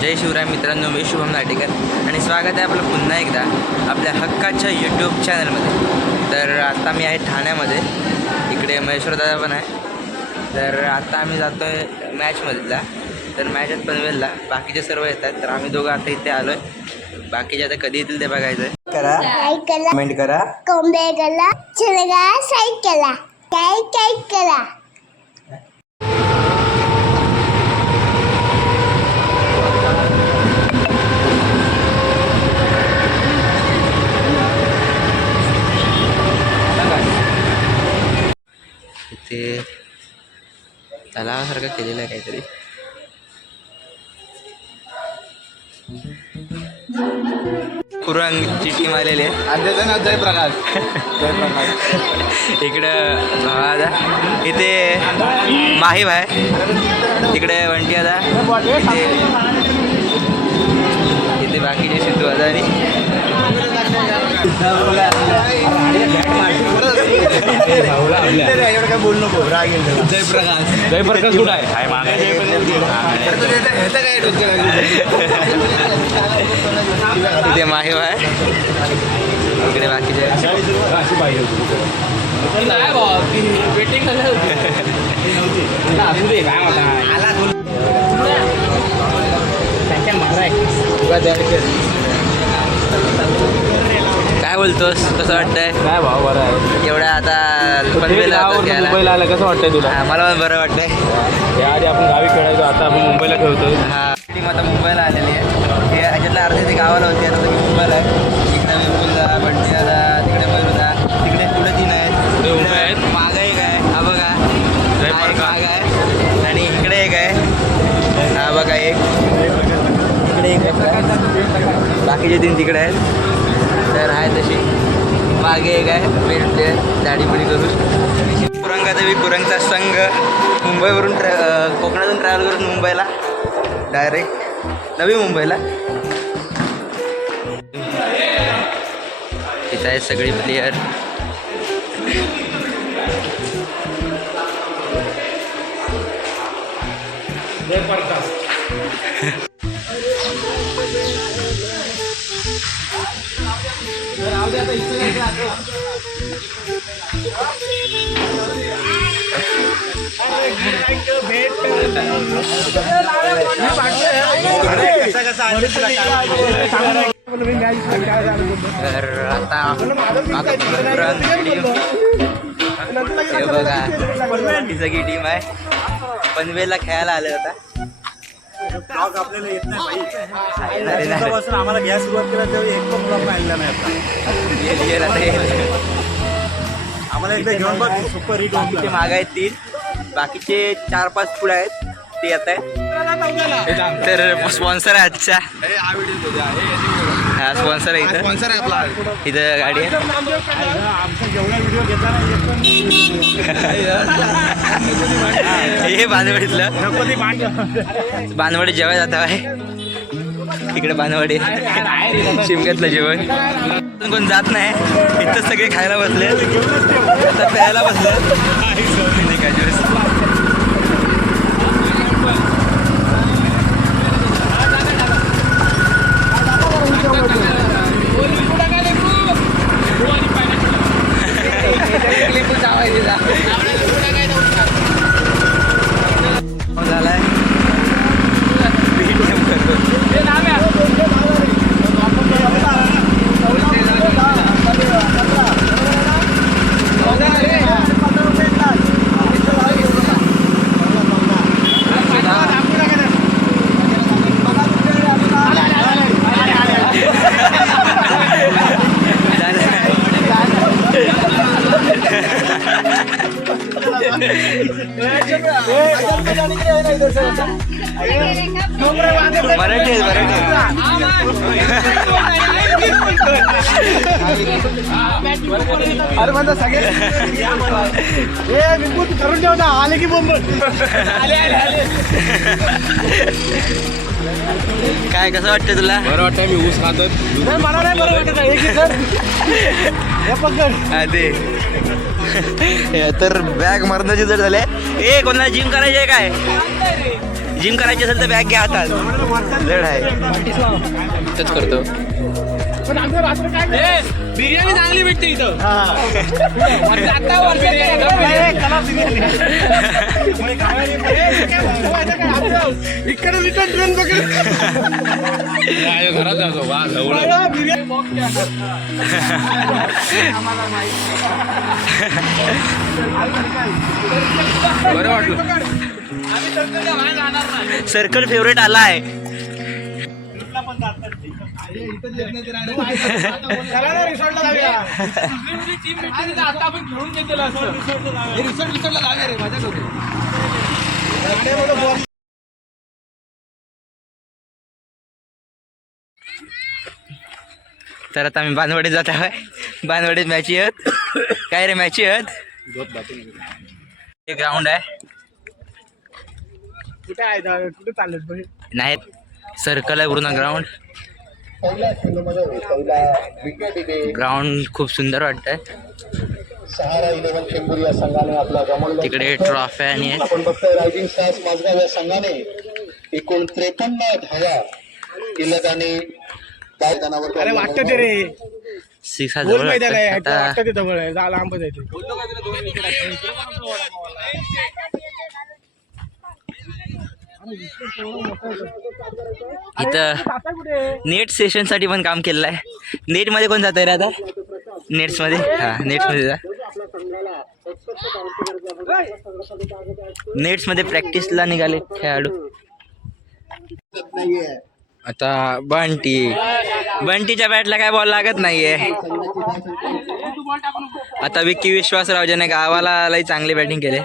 जय शिवराय मित्रांनो मी शुभम नाटेकर आणि स्वागत आहे आपलं पुन्हा एकदा आपल्या हक्काच्या यूट्यूब चॅनलमध्ये तर आता मी आहे ठाण्यामध्ये. इकडे महेश्वर दादा पण आहे. तर आता आम्ही जातो आहे मॅचमधला तर मॅच आहेत पनवेलला. बाकीचे सर्व येतात. तर आम्ही दोघं आता इथे आलो आहे बाकीचे आता कधी येतील ते बघायचं आहे करा. कमेंट करा. काय करा. इथे तलावासारखं केलेलं आहे काहीतरी. कुरंगची टीम आलेली आहे. आद्याचं नाव जयप्रकाश. जयप्रकाश. इकडं भावादा इथे माहीब आहे. तिकडे वंटी दादा इथे इथे बाकीचे सिद्धू दादा आणि जयप्रकाश जयप्रकाश कुठं आहे? हाय मागे तो काय आहे इकडे बाकीचे. वेटिंग दे काय म्हणता काय बोलतोस? कसं वाटतंय? काय भाव बरं आहे. एवढ्या आता पनवेलला खेळायला. मुंबईला आलं कसं वाटतंय तुला? हा, मला पण बरं वाटतंय. याआधी आपण गावी खेळायचो आता आपण मुंबईला खेळतोय. हा टीम आता मुंबईला आलेली आहे. हे ह्याच्यातले अर्धे ते गावाला होते आता सगळी मुंबईला आहे. इकडे विपुलदा बंटीदादा तिकडे मयुरदा तिकडे पुढे तीन आहेत. पुढे उभे आहेत. मागं एक आहे. हा बघा. जय हा एक प्रकाश. मागं आहे. आणि इकडे एक आहे. हा बघा एक. इकडे एक आहे. बाकीचे तीन तिकडे आहेत. तर आहे तशी. मागे एक आहे बेल्ट दाढी बिडी करून. कुरंगादेवी कुरंगचा संघ मुंबईवरून ट्रॅ कोकणातून ट्रॅव्हल करून मुंबईला. डायरेक्ट नवी मुंबईला. तिथं आहेत सगळी प्लेयर तर आता आता पुरं बघा ही सगळी टीम आहे. पनवेलला खेळायला आलं होता. ब्लॉग आपल्याला येत नाही आम्हाला घ्या सुरुवात केला तेव्हा एक पण ब्लॉग पाहिला नाही आता. आम्हाला एकदा घेऊन बघ. सुपर हिट बाकीचे माग आहेत तीन. बाकीचे चार पाच पुढे आहेत. ते येत आहे तर स्पॉन्सर आहे आजच्या हा स्पॉन्सर आहे इथं. स्पॉन्सर आहे आपला. इथं गाडी आहे. आमचा जेवढा व्हिडिओ घेतला ना एक पण हे बांधवडीतलं बांधवडी जेवाय जात आहे इकडे बांधवडी. शिमग्यातलं जेवण. कोण जात नाही. इथं सगळे खायला बसले आता प्यायला बसले मराठी आहे मराठी अरे म्हणता सगळे ए बिलकुल करून ठेव ना आले की बोंब आले आले आले काय कसं वाटतं तुला? बरं वाटतं मी ऊस खातात मला नाही बरं वाटत आहे. एक हे पकड. ते हे तर बॅग मरणाची जर झाले. ए कोणाला जिम करायची आहे काय? जिम करायची असेल तर बॅग घ्या हातात जड आहे तेच करतो. बिर्याणी चांगली भेटते इथं. आता इकडे रिटर्न ट्रेन पकड घरात जातो. बरं वाटलं. सर्कल फेवरेट आला आहे तर आता आम्ही बांधवाडीत जात आहे बांधवाडीत मॅची आहेत काय रे मॅची आहेत हे ग्राउंड आहे. कुठे आहे दा- कुठे चाललेत बघ नाहीत सर्कल आहे पूर्ण ग्राउंड ग्राउंड खूप सुंदर वाटतंय. सहारा इलेव्हन चेंबूर या संघाने आपला तिकडे ट्रॉफी आणि आहेत. आपण बघतोय रायझिंग स्टार्स माझगाव या संघाने एकूण त्रेपन्न धावा किल्लत आणि मैदानावर अरे वाटतं ते रे. सिक्स हा गोल जवळ मैदान आहे वाटतं. ते आता वाटतं ते जवळ आहे जा लांबच आहे ते. इथं नेट सेशनसाठी पण काम केलेलं आहे. नेटमध्ये कोण जात आहे रे आता? नेट्समध्ये? हा नेट्समध्ये जा. नेट्समध्ये प्रॅक्टिसला निघाले खेळाडू. आता बंटी बंटीच्या बॅटला काय बॉल लागत नाहीये. आता विक्की विश्वासराव ज्याने गावाला लई चांगली बॅटिंग केले.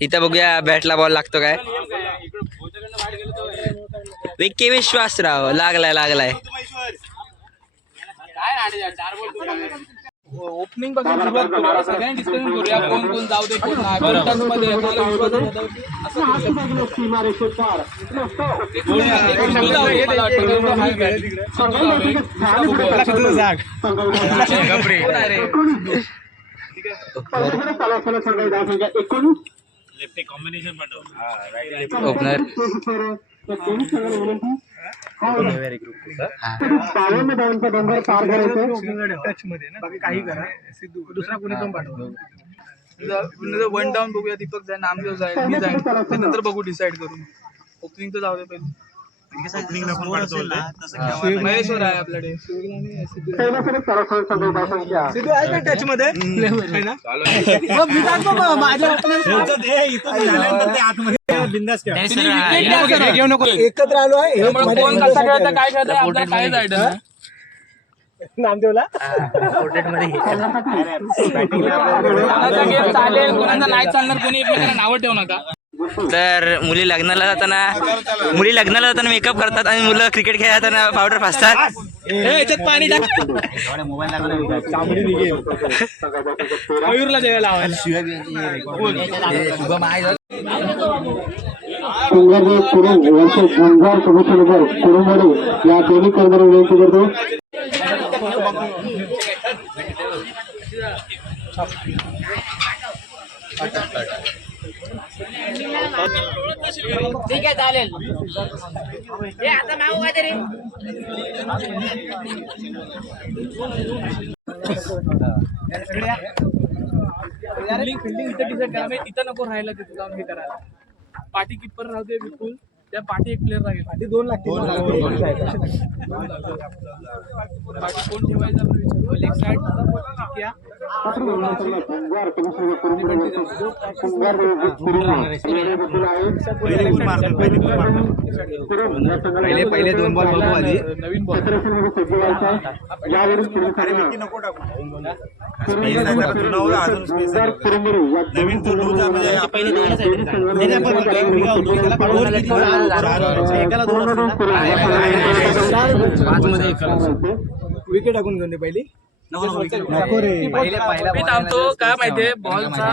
इथं बघूया बॅटला बॉल लागतो काय. विक्की विश्वासराव लागलाय लागलाय ओपनिंग कोण कोण जाऊ दे कोण टच मध्ये ना? बाकी काही करा. सिद्धू दुसरा कोणी पण पाठवा. वन डाऊन बघूया दीपक जाईल नामदेव जाईल मी जाईल. त्यानंतर बघू डिसाईड करू ओपनिंग तर जाऊ दे पहिले. महेश्वर आहे आपल्याकडे. सिद्धू. आहे का टच मध्ये. है एकत्र आलो आहे खेळतं काय खेळतं. नामदेवला? game चालेल कोणाचा नाही चालणार कोणी एकमेकांना नावं ठेवू नका. तर मुली लग्नाला जाताना मुली लग्नाला जाताना मेकअप करतात आणि मुलं क्रिकेट खेळताना पावडर फासतात. याच्यात पाणी टाक. मयूरला द्यायला लावायला. वर्ष या दोन्ही कर्मचारी विनंती करतो ठीक आहे चालेल. हे आता माऊ काय तरी फिल्डिंग फिल्डिंग इथं डिसाईड करा तिथं नको राहायला तिथं जाऊन हे करायला. पाठी किपर राहू दे विपुल त्या पाठी एक प्लेअर राहील पाठी दोन लागतील. पाठी कोण ठेवायचं आपण विचारू? लेग साईड या. पहिले पहिले दोन बॉल बघू आधी. नवीन बॉल नवीन विकेट टाकून घेऊन दे पहिली. नको रे. मी थांबतो काय माहितीये? बॉलचा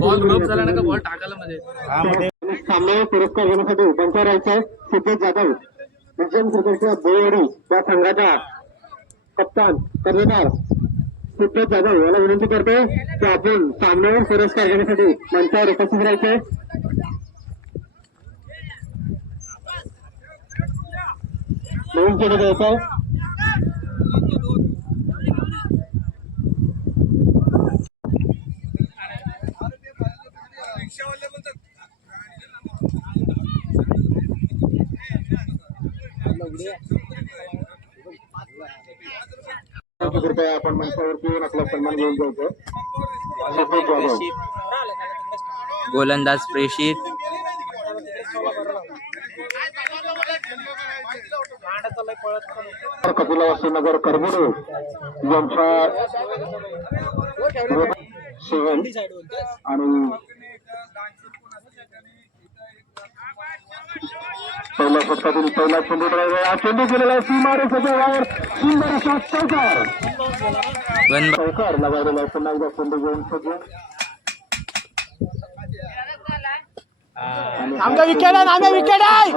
बॉल रब झाला ना का बॉल टाकायला म्हणजे? सामन्यावर पुरस्कार घेण्यासाठी आहे सिद्धेश जाधव विजयन क्रिकेटच्या बोळवाडी या संघाचा कप्तान कर्णधार सिद्धेश जाधव याला विनंती करतो की आपण सामन्यावर पुरस्कार घेण्यासाठी मंचावर उपस्थित राहायचे. नवीन चेंडू द्यायचा आहे कृपया घेऊन जायचं गोलंदाज प्रेषित कपिला नगर करमुडे यांच्या सेवन आणि पहिल्या षटकातील पहिला चेंडू ड्रायव्हर हा चेंडू गेलेला आहे सीमारे सगळ्या सुंदर असा चौकार. चौकार लगावलेला आहे पुन्हा एकदा चेंडू घेऊन आमचा विकेट आहे आमचा विकेट आहे.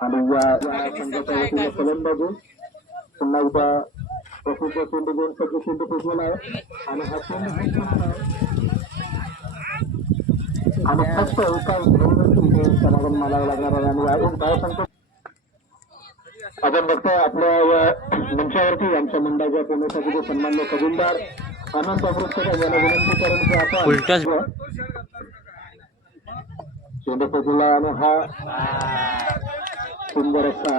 आणि या संघाच्या वतीने फलंदाजी पुन्हा एकदा प्रसिद्ध चेंडू घेऊन सगळे चेंडू पोचलेला आहे आणि हा चेंडू. आणि फक्त एका समाधान मानावं लागणार आहे आणि अजून काय सांगतो आपण बघतोय आपल्या मंचावरती आमच्या मंडळाच्या पुण्यासाठी सन्मान्य कबिलदार अनंत अमृतकर यांना विनंती करून की आपण. चेंडू पोचला आणि हा सुंदर असा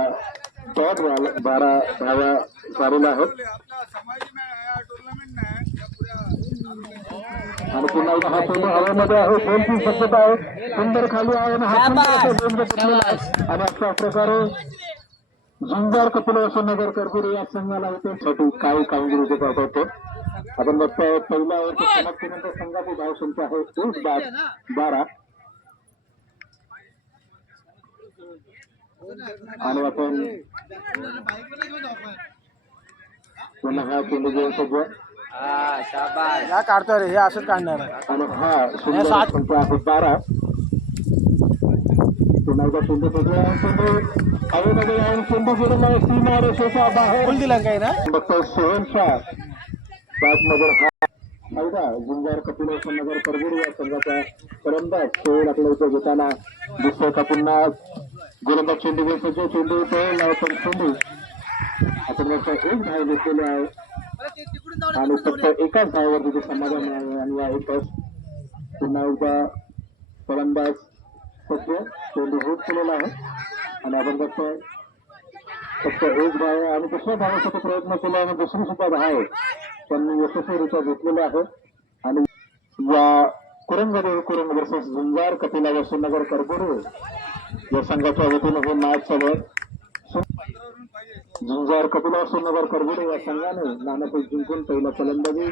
डॉट बारा धावा झालेल्या आहेत. आणि पुन्हा हा चेंडू हवेमध्ये आहे दोनची शक्यता आहे सुंदर खाली आहे आणि हा सुंदर असा गोल घेतलेला आहे आणि अशा प्रकारे झुंजार कपिल असं नगर करपुरी या संघाला होते साठी काही कामगिरी ते करत होते आपण बघतोय पहिल्या ओव्हरच्या समाप्तीनंतर संघाची धावसंख्या आहे. एक बाद बारा. आणि आपण पुन्हा हा चेंडू हा काढतोय रे हे असंच काढणार आणि हा आहे बारा. पुन्हा एकदा चेंडू चेंडू हवेमध्ये चेंडू बाहेर. दिला काय ना? हा. फायदा गुंजार कपिल नगर करगुडी या संघाचा फलंदाज सोहन आपल्या इथे घेताना. दिसतोय का पुन्हा? गोलंदाज चेंडू घेऊन सज्ज चेंडू पळला पण चेंडू. आपण एक धाव घेतलेला आहे. आणि फक्त एकाच धावावर तिथे समाधान आहे. आणि या एकच पुन्हा एकदा फलंदाज सत्य चेंडू होत केलेला आहे. आणि आपण बघतोय फक्त एक धाव आहे. आणि दुसऱ्या धावासाठी प्रयत्न केला आणि दुसरी सुद्धा धाव त्यांनी यशस्वीरित्या घेतलेला आहे. आणि या कुरंगदेव कुरंग वर्सेस झुंजार कपिला वसुनगर करपुरे या संघाच्या वतीने हे मॅच चालू आहे झुंजार कपिला सोनगर करबुडे या संघाने नाणेफेक जिंकून पहिला फलंदाजी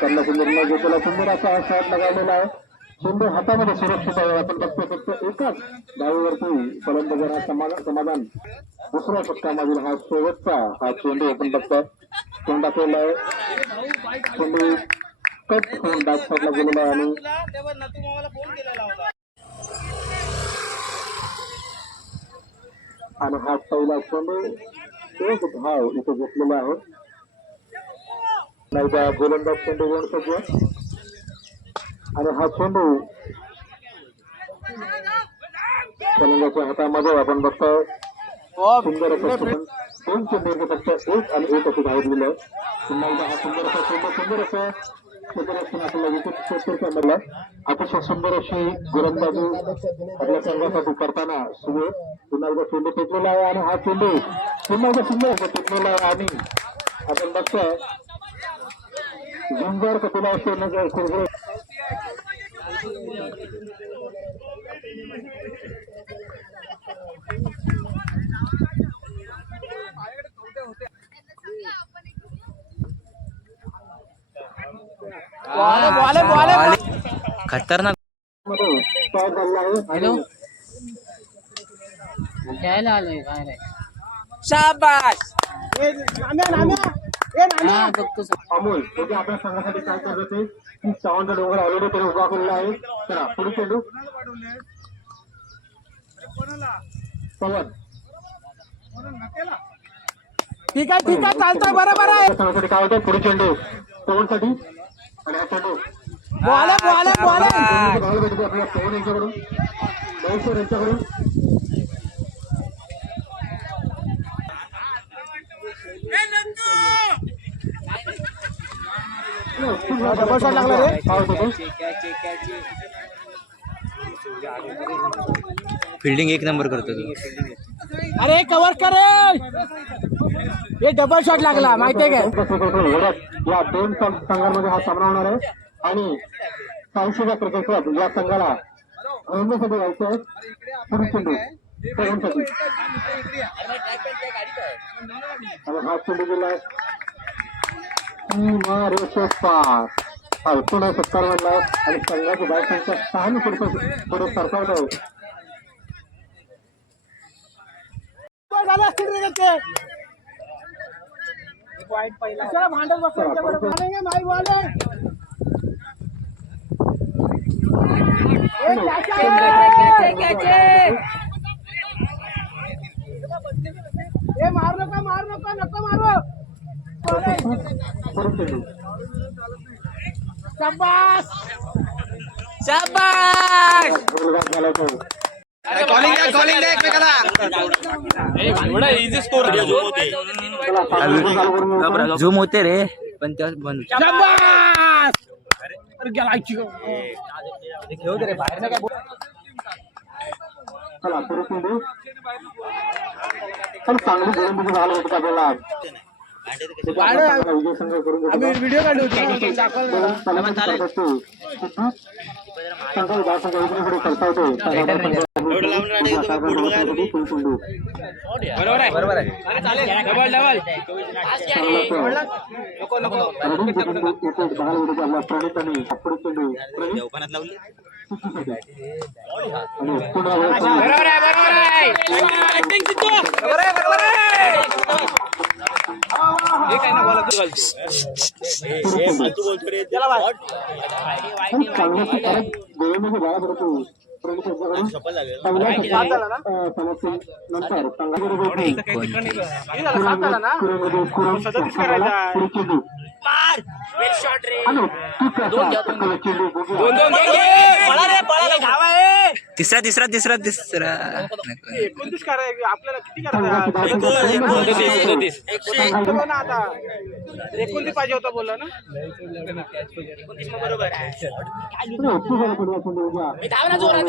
करण्याचा निर्णय घेतला सुंदर असा हा शॉट लगावलेला आहे. चेंडू हातामध्ये सुरक्षित आहे. आपण बघतो फक्त एकाच डावीवरती फलंदाजांना समाधान समाधान. दुसऱ्या षटकामधील हा शेवटचा हा चेंडू आपण बघतोय. तोंडा केला आहे. चेंडू कट होऊन डाग साईडला गेलेला आहे आणि आणि हा पहिला चेंडू एक धाव इथे घेतलेला आहे. नाही गोलंदाज चेंडू घेऊन सज्ज आणि हा चेंडू फलंदाच्या हातामध्ये आपण बघतोय. सुंदर असं दोन चेंडू होते फक्त एक आणि एक अशी धाव दिलं हा सुंदर असा चेंडू सुंदर असं सुंदर असं अतिशय सुंदर अशी आपल्या संघासाठी करताना सुरू पुन्हा एकदा चेंडू फेकलेला आहे आणि हा चेंडू पुन्हा एकदा सुंदर फेकलेला आहे आणि आपण बघतोय झुंजार कपिला नगर कुरघोड बॉल बॉल खतरनाक. शाबास. अमोल म्हणजे आपल्या संघासाठी काय करत आहे की चव्हाणचा डोंगर ऑलरेडी त्याने उभा केलेला आहे. चला पुढे चेंडू पवन ठीक आहे ठीक आहे चालतोय बरोबर आहे. संघासाठी काय होतं पुढे चेंडू. हा चेंडू फिल्डिंग हाँ, एक नंबर करते अरे कवर करे हे डबल शॉट लागला माहितीये काय या दोन संघांमध्ये हा सामना होणार आहे. आणि सायन्सीचा क्रिकेट क्लब या संघाला रंगसाठी जायचं आहे. पुरुष चेंडू. आणि हा हा एकूण सत्कार म्हणलाय आणि संघाची संख्या सहा पुढे आहे. रे ते कशाला भांडत बसला माईक वाले. ए, मार नका मार नका नका मारू. पुरुष चेंडू कॉलिंग द्या कॉलिंग द्या एकमेकाला एवढा इझी स्कोर चला सामना चालू करून झूम होते रे पण त्या बंद. चला पण चांगली गोलंदाजी झाली होती आपल्याला. आम्ही व्हिडिओ काढले बरोबर आहे बरोबर आहे डबल डबल चांगला तो. रडून चेंडू बरोबर आहे बरोबर आहे Acting हे तिसरा तिसरा तिसरा तिसरा एकोणतीस करायचं आपल्याला किती करायचं एकोणतीस पाहिजे होता बोलला ना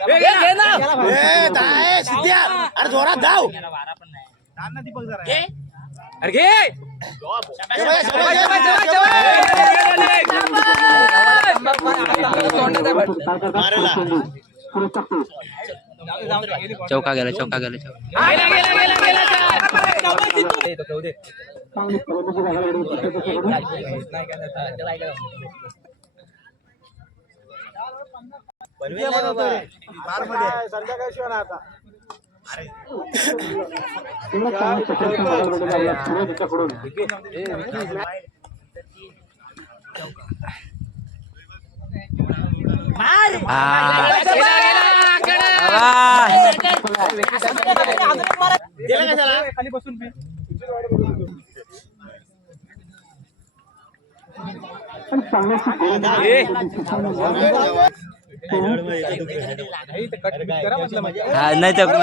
मारून तुला हातात द्या. हे घे ना. अरे घे चौका गेला चौका गेला चौका गेला गेला गेला गेला चार. संध्याकाळी नाही आता हा.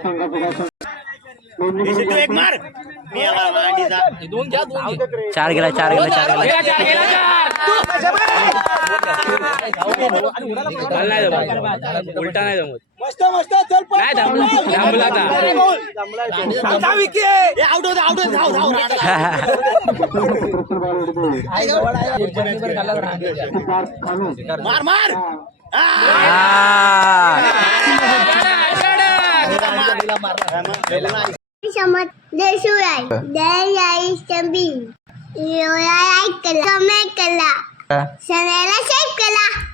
गेला गेला कडा. आवाज. खाली बसून पी हा नाही तर चार गेला चार गेला चार गेला गेला चार गेला चार बॉल नाही जमत उलटा नाही जमत मस्त मस्त चल पण. नाही थांबला थांबला आता. जमलाय तो. दहा wicket. मार मार समज देशुराय दयाई चंबी योया कला कमे कला सनेला शेप कला.